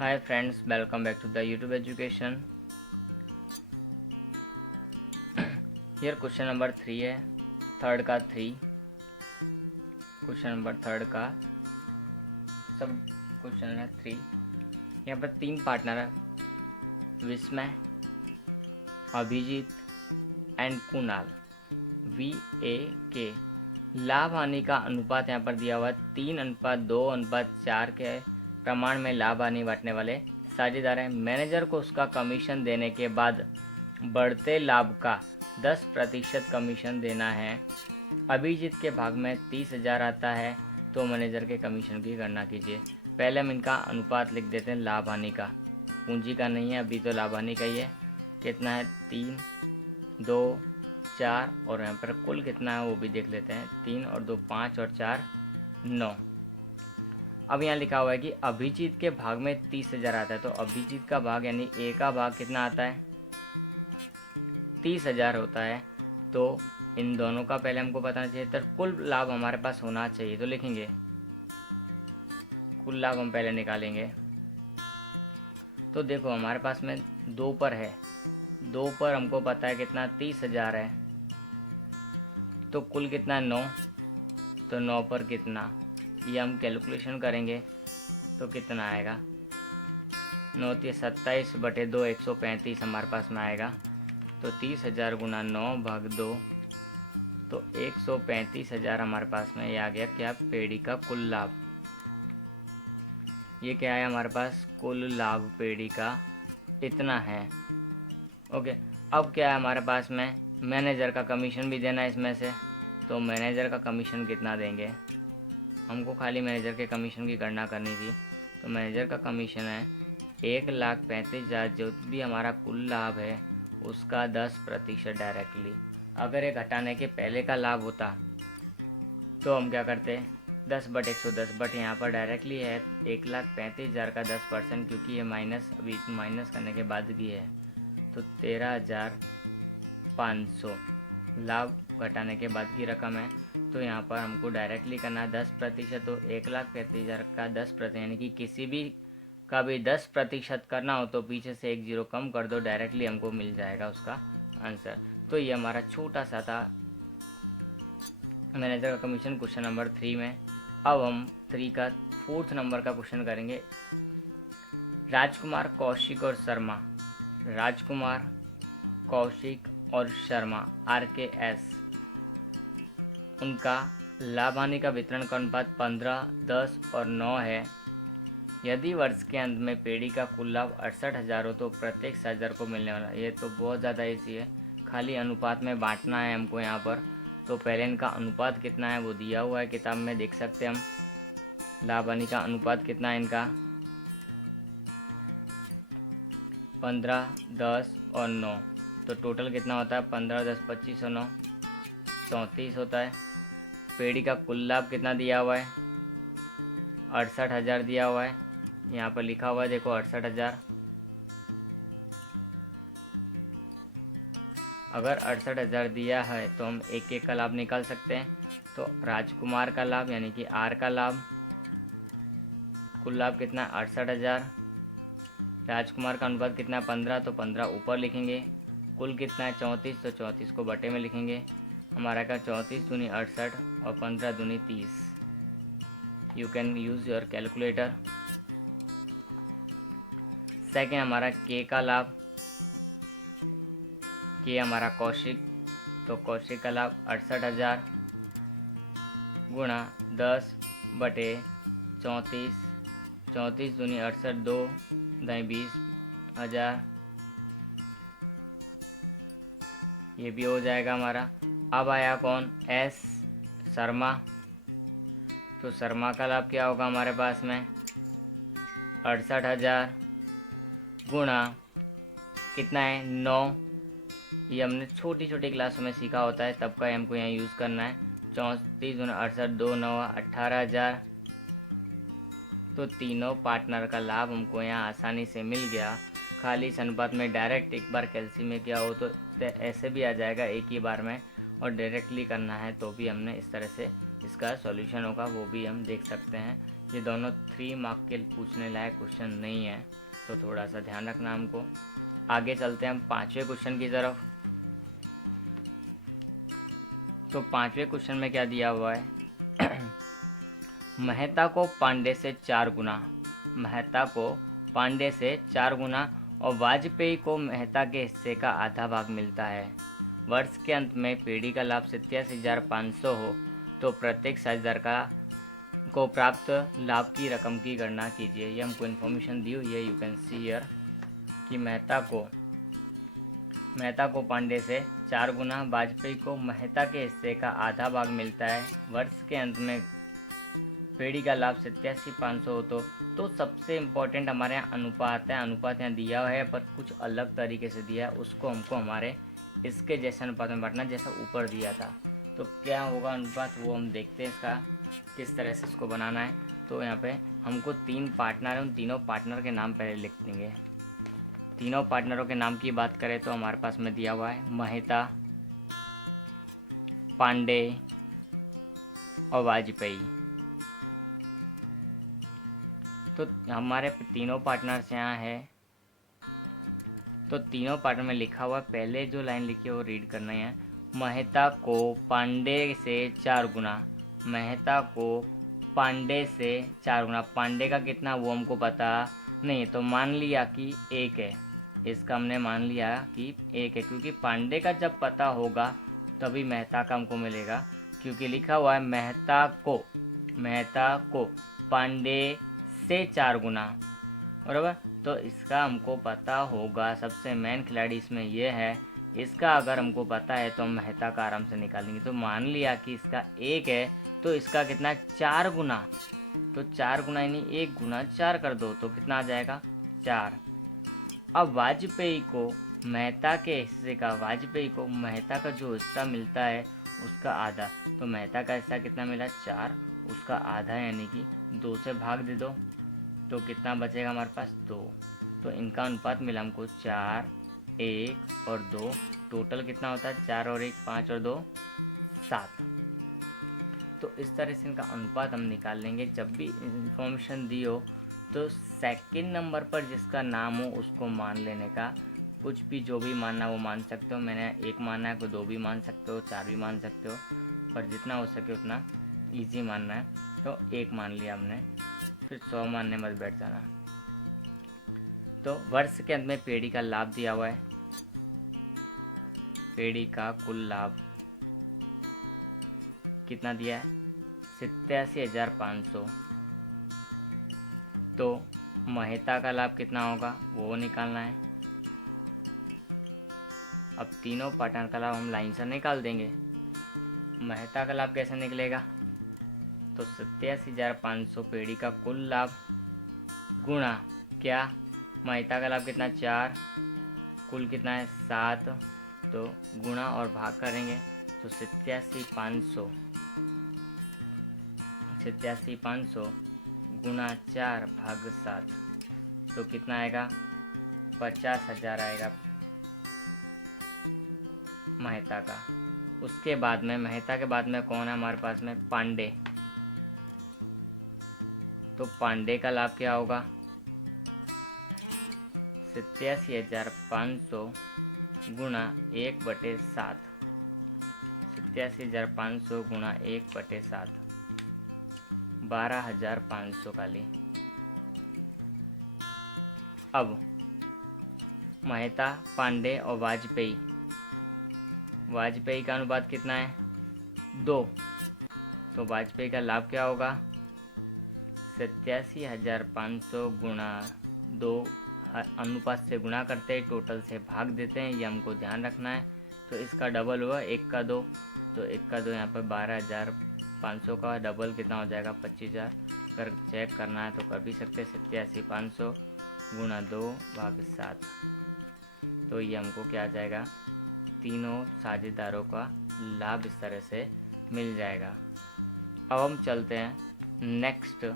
Hi friends, welcome back to the YouTube education. Here question number 3 है, third का 3, question number third का सब question है 3। यहाँ पर 3 पार्टनर है, विस्मय, अभिजीत एंड कुणाल, VAK। लाभ हानि का अनुपात यहाँ पर दिया हुआ 3:2:4 के प्रमाण में लाभ हानि बांटने वाले साझेदार हैं। मैनेजर को उसका कमीशन देने के बाद बढ़ते लाभ का 10% कमीशन देना है। अभिजीत के भाग में 30,000 आता है, तो मैनेजर के कमीशन की गणना कीजिए। पहले हम इनका अनुपात लिख देते हैं, लाभ हानि का, पूंजी का नहीं है, अभी तो लाभ हानि का ही है। कितना है 3, 2, 4 और यहाँ पर कुल कितना है वो भी देख लेते हैं। 3 और 2 5 और 4 9। अब यहाँ लिखा हुआ है कि अभिजीत के भाग में 30,000 आता है, तो अभिजीत का भाग यानी ए का भाग कितना आता है 30,000 होता है। तो इन दोनों का पहले हमको बताना चाहिए, तो कुल लाभ हमारे पास होना चाहिए। तो लिखेंगे कुल लाभ हम पहले निकालेंगे। तो देखो हमारे पास में 2 पर है, 2 पर हमको पता है कितना 30,000 है, तो कुल कितना है 9, तो 9 पर कितना, ये हम कैलकुलेशन करेंगे तो कितना आएगा 9 × 27/2 135 हमारे पास में आएगा। तो 30,000 × 9 भाग 2, तो 135,000 हमारे पास में ये आ गया क्या, पेड़ी का कुल लाभ। ये क्या है हमारे पास, कुल लाभ पेड़ी का इतना है। ओके, अब क्या है हमारे पास में, मैनेजर का कमीशन भी देना है इसमें से। तो मैनेजर का कमीशन कितना देंगे, हमको खाली मैनेजर के कमीशन की गणना करनी थी। तो मैनेजर का कमीशन है 1,35,000, जो भी हमारा कुल लाभ है उसका 10% डायरेक्टली। अगर ये घटाने के पहले का लाभ होता तो हम क्या करते, 10/110, बट यहाँ पर डायरेक्टली है 1,35,000 का 10%, क्योंकि ये माइनस अभी माइनस करने के बाद की है। तो 13,500 लाभ घटाने के बाद की रकम है। तो यहाँ पर हमको डायरेक्टली करना है 10%, तो 1,35,000 का 10%, यानी कि किसी भी का भी 10% करना हो तो पीछे से एक जीरो कम कर दो, डायरेक्टली हमको मिल जाएगा उसका आंसर। तो ये हमारा छोटा सा था मैनेजर का कमीशन क्वेश्चन नंबर 3 में। अब हम 3 का 4th नंबर का क्वेश्चन करेंगे। राजकुमार, कौशिक और शर्मा, राजकुमार, कौशिक और शर्मा RKS, उनका लाभ हानि का वितरण का अनुपात 15, 10 और 9 है। यदि वर्ष के अंत में पेड़ी का कुल लाभ 68,000 हो तो प्रत्येक साझेदार को मिलने वाला, ये तो बहुत ज़्यादा ईजी है, खाली अनुपात में बांटना है हमको यहाँ पर। तो पहले इनका अनुपात कितना है वो दिया हुआ है किताब में, देख सकते हैं हम। लाभ हानि का अनुपात कितना है इनका 15, 10 और 9, तो टोटल कितना होता है 15, 10, 25 और 9 34 होता है। पेड़ी का कुल लाभ कितना दिया हुआ है 68,000 दिया हुआ है, यहाँ पर लिखा हुआ है देखो 68,000। अगर 68,000 दिया है तो हम एक एक का लाभ निकाल सकते हैं। तो राजकुमार का लाभ यानी कि R का लाभ, कुल लाभ कितना है 68,000। राजकुमार का अनुपात कितना है 15, तो 15 ऊपर लिखेंगे। कुल कितना है 34, तो 34 को बटे में लिखेंगे। हमारा का 34 दूनी 68 और 15 दूनी 30। You can use your calculator. Second हमारा K का लाभ, K हमारा कौशिक, तो कौशिक का लाभ 68,000 गुणा 10/34, 34 दूनी 68, 2 दाई 20,000, ये भी हो जाएगा हमारा। अब आया कौन, S शर्मा, तो शर्मा का लाभ क्या होगा हमारे पास में 68,000 गुणा कितना है 9, ये हमने छोटी छोटी क्लासों में सीखा होता है, तब का हमको यहाँ यूज़ करना है। 34 गुणा 68, 2 9 18,000। तो तीनों पार्टनर का लाभ हमको यहाँ आसानी से मिल गया। खाली इस अनुपात में डायरेक्ट एक बार कैल्सी में क्या हो तो ऐसे भी आ जाएगा एक ही बार में, और डायरेक्टली करना है तो भी हमने इस तरह से इसका सॉल्यूशन होगा, वो भी हम देख सकते हैं। ये दोनों 3 मार्क के पूछने लायक क्वेश्चन नहीं है, तो थोड़ा सा ध्यान रखना हमको। आगे चलते हैं हम 5वें क्वेश्चन की तरफ। तो 5वें क्वेश्चन में क्या दिया हुआ है मेहता को पांडे से 4 गुना, मेहता को पांडे से 4 गुना और वाजपेयी को मेहता के हिस्से का आधा भाग मिलता है। वर्ष के अंत में पीढ़ी का लाभ 87,500 हो तो प्रत्येक साझेदार का को प्राप्त लाभ की रकम की गणना कीजिए। ये हमको इन्फॉर्मेशन दी हुई है, यू कैन सी हियर, कि मेहता को पांडे से 4 गुना, वाजपेयी को मेहता के हिस्से का आधा भाग मिलता है। वर्ष के अंत में पीढ़ी का लाभ 87,500 हो तो सबसे इम्पोर्टेंट हमारे यहाँ अनुपात है। अनुपात यहाँ दिया हुआ है पर कुछ अलग तरीके से दिया है, उसको हमको हमारे इसके जैसे अनुपात में बांटना जैसा ऊपर दिया था। तो क्या होगा अनुपात, वो हम देखते हैं इसका किस तरह से इसको बनाना है। तो यहाँ पे हमको 3 पार्टनर हैं, उन तीनों पार्टनर के नाम पहले लिख देंगे। तीनों पार्टनरों के नाम की बात करें तो हमारे पास में दिया हुआ है मेहता, पांडे और वाजपेयी। तो हमारे तीनों पार्टनर्स यहाँ है, तो तीनों पार्टनर में लिखा हुआ पहले जो लाइन लिखी है वो रीड करना है। मेहता को पांडे से 4 गुना, मेहता को पांडे से 4 गुना, पांडे का कितना वो हमको पता नहीं, तो मान लिया कि 1 है। इसका हमने मान लिया कि 1 है, क्योंकि पांडे का जब पता होगा तभी मेहता का हमको मिलेगा, क्योंकि लिखा हुआ है मेहता को पांडे से 4 गुना, बराबर। तो इसका हमको पता होगा, सबसे मेन खिलाड़ी इसमें ये है, इसका अगर हमको पता है तो हम मेहता का आराम से निकालेंगे। तो मान लिया कि इसका 1 है तो इसका कितना 4 गुना, तो 4 गुना यानी 1 गुना 4 कर दो तो कितना आ जाएगा 4। अब वाजपेयी को मेहता के हिस्से का, वाजपेयी को मेहता का जो हिस्सा मिलता है उसका आधा, तो मेहता का हिस्सा कितना मिला 4, उसका आधा यानी कि 2 से भाग दे दो तो कितना बचेगा हमारे पास 2। तो इनका अनुपात मिला हमको 4, 1 और 2, टोटल कितना होता है 4 और 1 5 और 2 7। तो इस तरह से इनका अनुपात हम निकाल लेंगे। जब भी इंफॉर्मेशन दी हो तो सेकंड नंबर पर जिसका नाम हो उसको मान लेने का, कुछ भी जो भी मानना वो मान सकते हो। मैंने 1 माना है, कोई 2 भी मान सकते हो, 4 भी मान सकते हो, पर जितना हो सके उतना ईजी मानना है। तो 1 मान लिया हमने, फिर 100 मानने मत बैठ जाना। तो वर्ष के अंत में पीढ़ी का लाभ दिया हुआ है, पीढ़ी का कुल लाभ कितना दिया है 87,500। तो मेहता का लाभ कितना होगा वो निकालना है। अब तीनों पार्टनर का लाभ हम लाइन से निकाल देंगे। मेहता का लाभ कैसे निकलेगा, तो 87,500 पीढ़ी का कुल लाभ गुणा क्या, मेहता का लाभ कितना 4, कुल कितना है 7, तो गुणा और भाग करेंगे तो 87,500 गुणा 4 भाग 7 तो कितना आएगा 50,000 आएगा मेहता का। उसके बाद में मेहता के बाद में कौन है हमारे पास में, पांडे। तो पांडे का लाभ क्या होगा 87,500 गुणा 1/7, 87,500 गुणा 1/7, 12,500 का ली। अब मेहता, पांडे और वाजपेयी का अनुपात कितना है 2, तो वाजपेयी का लाभ क्या होगा 87,500 गुणा 2, अनुपात से गुणा करते हैं, टोटल से भाग देते हैं, ये हमको ध्यान रखना है। तो इसका डबल हुआ 1 का 2, तो 1 का 2 यहाँ पर 12,500 का डबल कितना हो जाएगा 25,000। अगर चेक करना है तो कर भी सकते हैं, 87,500 गुणा 2 भाग 7, तो ये हमको क्या आ जाएगा, तीनों साझेदारों का लाभ इस तरह से मिल जाएगा। अब हम चलते हैं नेक्स्ट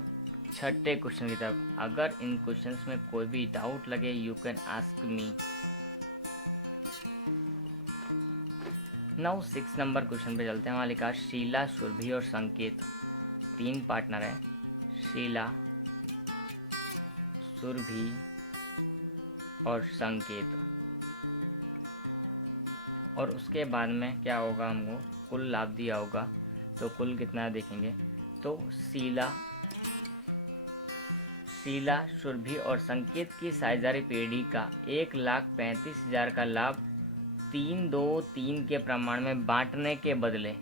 6ठे क्वेश्चन की तरफ। अगर इन क्वेश्चंस में कोई भी डाउट लगे you can ask me. Now 6 number question पे चलते हैं। वहाँ लिखा शीला, सुरभि और संकेत 3 पार्टनर हैं। शीला, सुरभि और संकेत। और उसके बाद में क्या होगा, हमको कुल लाभ दिया होगा, तो कुल कितना देखेंगे, तो शीला, सुरभि और संकेत की साझेदारी पीढ़ी का 1,35,000 का लाभ 3-2-3 के प्रमाण में बांटने के बदले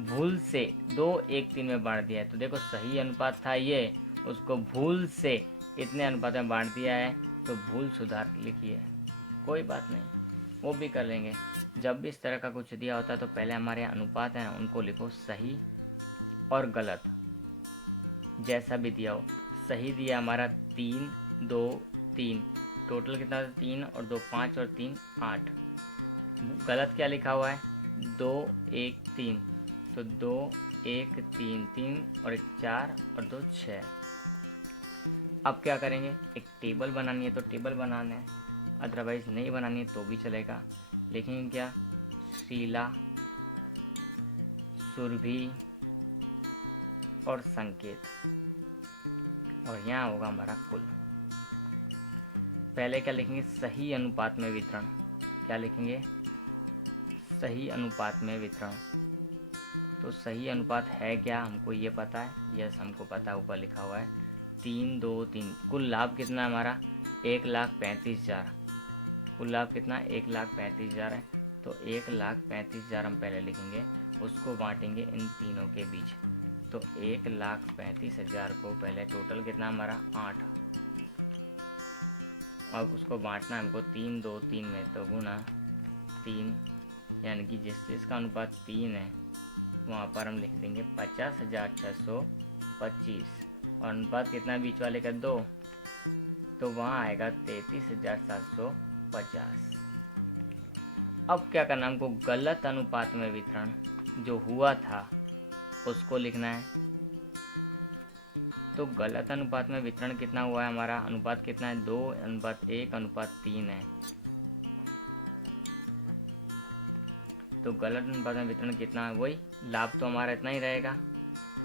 भूल से 2-1-3 में बांट दिया है। तो देखो सही अनुपात था ये, उसको भूल से इतने अनुपात में बांट दिया है, तो भूल सुधार लिखिए, कोई बात नहीं, वो भी कर लेंगे। जब भी इस तरह का कुछ दिया होता है तो पहले हमारे अनुपात हैं उनको लिखो सही और गलत, जैसा भी दिया हो। सही दिया हमारा 3-2-3, टोटल कितना था, 3 और 2 5 और 3 8। गलत क्या लिखा हुआ है, 2-1-3, तो 2-1-3, 3 और 1 4 और 2 6। अब क्या करेंगे, एक टेबल बनानी है तो टेबल बनाना है, अदरवाइज नहीं बनानी है तो भी चलेगा। लिखेंगे क्या, शीला, सुरभि और संकेत, और यहाँ होगा हमारा कुल। पहले क्या लिखेंगे, सही अनुपात में वितरण। क्या लिखेंगे, सही अनुपात में वितरण। तो सही अनुपात है क्या, हमको ये पता है, यस हमको पता है, ऊपर लिखा हुआ है 3-2-3। कुल लाभ कितना हमारा, 1,35,000। कुल लाभ कितना, 1,35,000 है। तो 1,35,000 हम पहले लिखेंगे, उसको बांटेंगे इन तीनों के बीच। तो 1,35,000 को पहले टोटल कितना हमारा 8। अब उसको बांटना हमको 3-2-3 में, तो गुना 3, यानी कि जिस चीज़ का अनुपात 3 है वहाँ पर हम लिख देंगे 50,625, और अनुपात कितना बीच वाले का 2, तो वहाँ आएगा 33,750। अब क्या करना, हमको गलत अनुपात में वितरण जो हुआ था उसको लिखना है। तो गलत अनुपात में वितरण कितना हुआ है, हमारा अनुपात कितना है, 2:1:3 है। तो गलत अनुपात में वितरण कितना है, वही लाभ तो हमारा इतना ही रहेगा,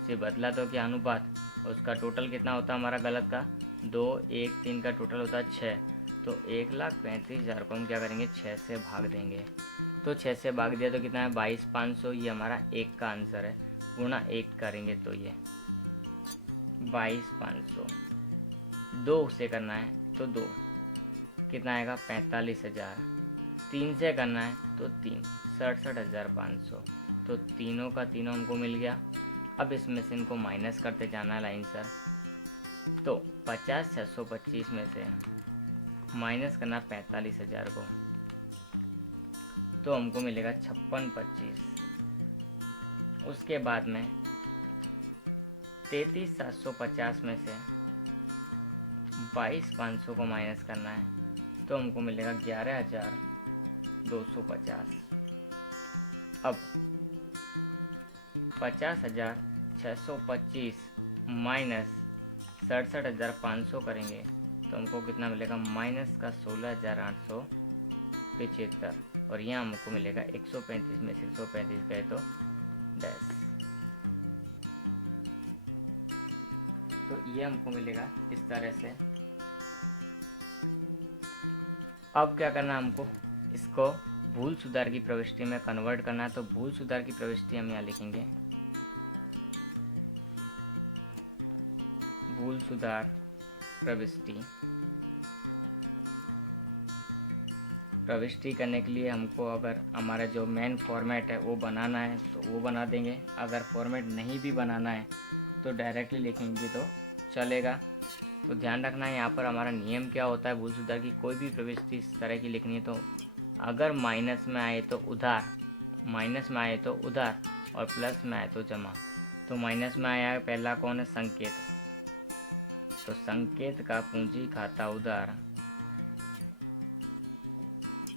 सिर्फ बदला तो क्या अनुपात, उसका टोटल कितना होता है हमारा गलत का, 2-1-3 का टोटल होता है 6। तो 1,35,000 को हम क्या करेंगे, 6 से भाग देंगे। तो 6 से भाग दिया तो कितना है, 22,500। ये हमारा 1 का आंसर है, गुणा 1 करेंगे तो ये 22,500। 2 से करना है तो 2 कितना आएगा, 45,000। 3 से करना है तो 3 67,500। तो तीनों का तीनों हमको मिल गया। अब इसमें से इनको माइनस करते जाना है लाइन सर। तो 50,625 में से माइनस करना 45,000 को, तो हमको मिलेगा 56,25। उसके बाद में 33,750 में से 22,500 को माइनस करना है, तो हमको मिलेगा 11,250। अब 50,625 माइनस 67,500 करेंगे तो हमको कितना मिलेगा, माइनस का 16,875। और यहाँ हमको मिलेगा 135 में से 135 गए तो डैश। तो ये हमको मिलेगा इस तरह से। अब क्या करना है, हमको इसको भूल सुधार की प्रविष्टि में कन्वर्ट करना है। तो भूल सुधार की प्रविष्टि हम यहाँ लिखेंगे, भूल सुधार प्रविष्टि करने के लिए हमको अगर हमारा जो मेन फॉर्मेट है वो बनाना है तो वो बना देंगे, अगर फॉर्मेट नहीं भी बनाना है तो डायरेक्टली लिखेंगे तो चलेगा। तो ध्यान रखना है यहाँ पर हमारा नियम क्या होता है, भूल सुधार की कोई भी प्रविष्टि इस तरह की लिखनी है तो अगर माइनस में आए तो उधार, माइनस में आए तो उधार, और प्लस में आए तो जमा। तो माइनस में आया है पहला कौन है, संकेत। तो संकेत का पूंजी खाता उधार,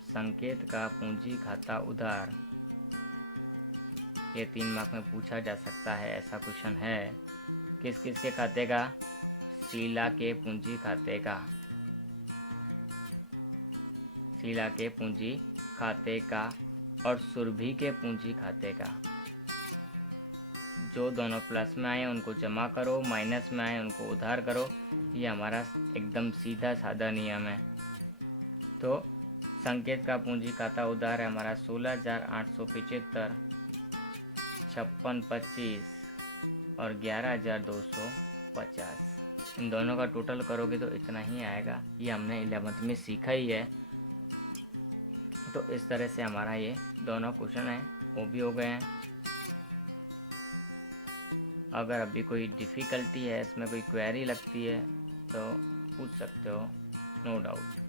संकेत का पूंजी खाता उधार, ये 3 मार्क में पूछा जा सकता है, ऐसा क्वेश्चन है। किस किस के खाते का, शीला के पूंजी खाते का, शीला के पूंजी खाते का और सुरभि के पूंजी खाते का। जो दोनों प्लस में आए उनको जमा करो, माइनस में आए उनको उधार करो। ये हमारा एकदम सीधा साधा नियम है। तो संकेत का पूंजी खाता उधार है हमारा 16,875, 5625 और 11,250। इन दोनों का टोटल करोगे तो इतना ही आएगा। ये हमने 11th में सीखा ही है। तो इस तरह से हमारा ये दोनों क्वेश्चन हैं वो भी हो गए हैं। अगर अभी कोई डिफ़िकल्टी है, इसमें कोई क्वेरी लगती है तो पूछ सकते हो, नो डाउट।